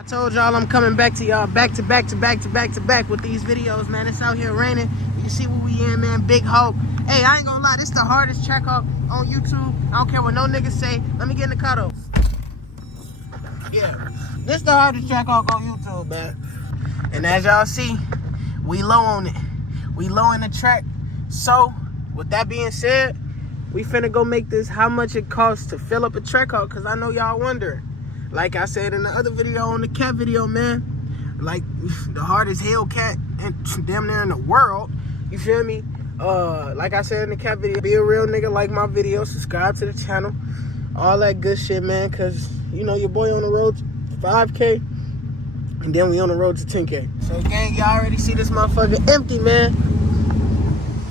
I told y'all I'm coming back to y'all back to back with these videos, man. It's out here raining. You see what we in, man. Big Hawk. Hey, I ain't gonna lie, this the hardest TrackHawk on YouTube. I don't care what no niggas say. Let me get in the car though. Yeah, this the hardest TrackHawk on YouTube, man. And as y'all see, we low on it. We low in the track. So, with that being said, we finna go make this how much it costs to fill up a TrackHawk, because I know y'all wondering. Like I said in the other video, on the cat video, man, like the hardest Hellcat and damn near in the world, you feel me? Like I said in the cat video, be a real nigga, like my video, subscribe to the channel, all that good shit, man, because, you know, your boy on the road to 5K, and then we on the road to 10K. So, gang, y'all already see this motherfucker empty, man.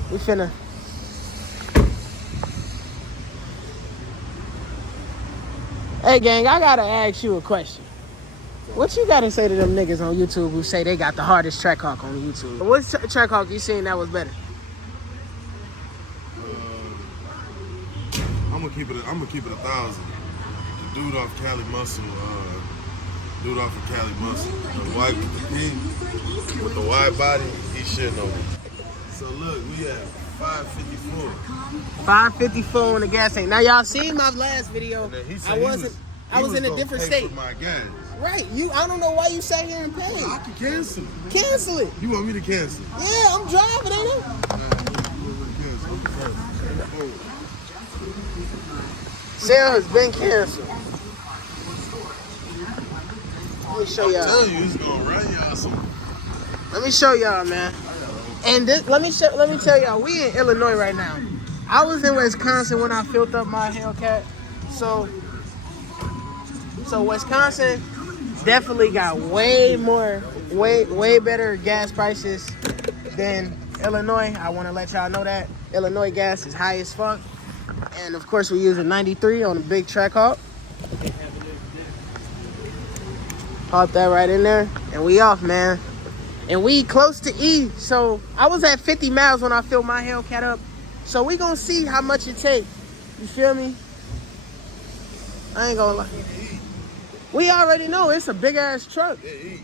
We finna... Hey, gang, I gotta ask you a question. What you gotta say to them niggas on YouTube who say they got the hardest TrackHawk on YouTube? What TrackHawk you seen that was better? I'm gonna keep it 1,000. The dude off Cali Muscle, the white with the wide body, he shitting on me. So look, we at 554. 554 on the gas tank. Now y'all seen my last video. I was in a different state. For my gas. Right. I don't know why you sat here and paid. I can cancel it. Cancel it. You want me to cancel? Yeah, I'm driving, ain't it? Sale has been canceled. Let me show y'all. I'm telling you, it's gonna run y'all some. Let me show y'all, man. And this, let me tell y'all, we in Illinois right now. I was in Wisconsin when I filled up my Hellcat. So Wisconsin definitely got way better gas prices than Illinois. I want to let y'all know that Illinois gas is high as fuck. And of course, we use a 93 on a big TrackHawk. Pop that right in there, and we off, man. And we close to E, so I was at 50 miles when I filled my Hellcat up. So we gonna see how much it take. You feel me? I ain't gonna lie. We already know it's a big ass truck. Yeah, E.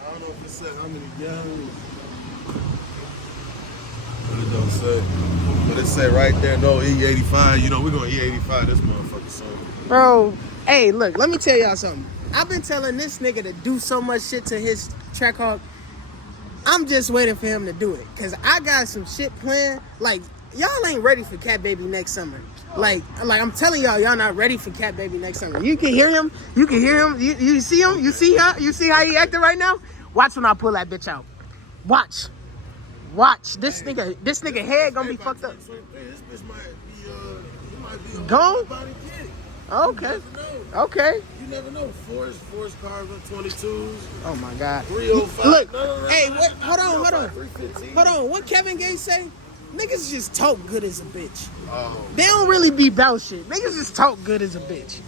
I don't know if it said how many gallons. But it don't say. But it say right there, no E85. You know, we're gonna E85 this motherfucker soon. Bro, hey, look, let me tell y'all something. I've been telling this nigga to do so much shit to his TrackHawk. I'm just waiting for him to do it. Cause I got some shit planned. Like, y'all ain't ready for Cat Baby next summer. Like I'm telling y'all not ready for Cat Baby next summer. You can hear him. You can hear him. You see him? You see how he acting right now? Watch when I pull that bitch out. Watch. This nigga head gonna be fucked up. This bitch might be gone? Okay. Okay. You never know. Forest cars with 22s. Oh my God. 305. Look. No. Hey, what? Hold on. What Kevin Gates say? Niggas just talk good as a bitch. Oh. They don't really be about shit. Niggas just talk good as a bitch.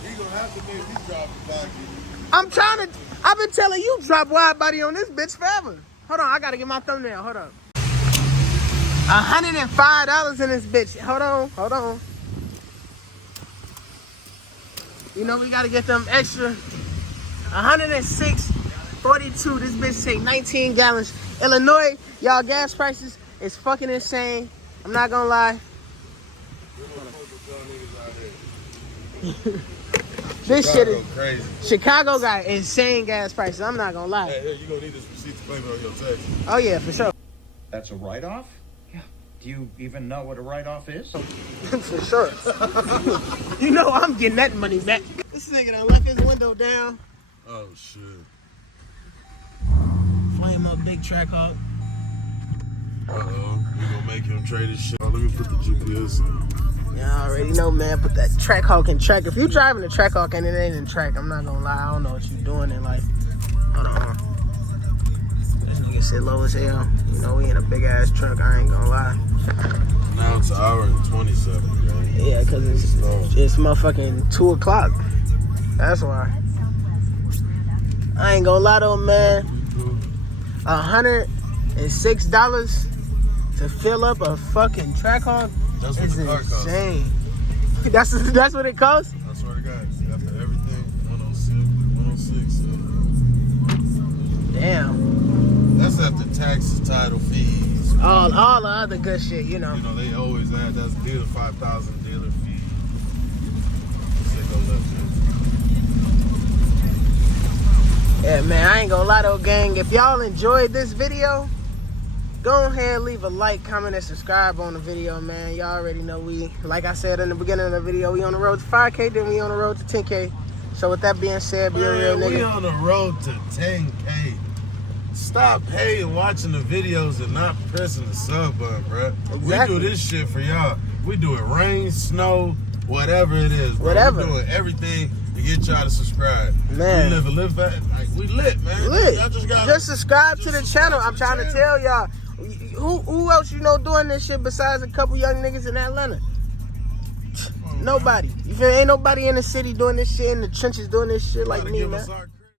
You gonna have to make me drop the pocket. I've been telling you drop wide body on this bitch forever. Hold on, I gotta get my thumbnail. Hold up. $105 in this bitch. Hold on. You know we gotta get them extra. 106.42. This bitch take 19 gallons. Illinois, y'all gas prices is fucking insane. I'm not gonna lie. This shit is crazy. Chicago got insane gas prices. I'm not gonna lie. Hey, here, you gonna need this receipt to claim it on your tax. Oh yeah, for sure. That's a write-off? Yeah. Do you even know what a write-off is? For sure. You know I'm getting that money back. This nigga done left his window down. Oh shit. Flame up big TrackHawk. Uh-oh. We gonna make him trade his shit. Let me put the GPS in. Yeah, I already know, man. Put that TrackHawk in track. If you driving a TrackHawk and it ain't in track, I'm not gonna lie. I don't know what you doing in life. Hold on. This nigga sit low as hell. You know, we in a big ass truck. I ain't gonna lie. Now it's an hour and 27, right? Yeah, because it's motherfucking 2 o'clock. That's why. I ain't gonna lie though, man. $106 to fill up a fucking TrackHawk is insane. That's what it costs? I swear to God. See, after everything. taxes, title fees. All the other good shit, you know. You know, they always add that's dealer 5,000 dealer fee. Say go left. Yeah, man, I ain't gonna lie though, gang. If y'all enjoyed this video, go ahead, leave a like, comment, and subscribe on the video, man. Y'all already know like I said in the beginning of the video, we on the road to 5K, then we on the road to 10K. So with that being said, be a real nigga. We on the road to 10K. Stop hating, watching the videos, and not pressing the sub button, bro. Exactly. We do this shit for y'all. We do it rain, snow, whatever it is, bro. Whatever. We're doing everything to get y'all to subscribe. Man. We live that. Like, we lit, man. Lit. Y'all Just subscribe to the channel. I'm trying to tell y'all. Who else you know doing this shit besides a couple young niggas in Atlanta? Nobody. You feel me? Ain't nobody in the city doing this shit, in the trenches doing this shit like me, man.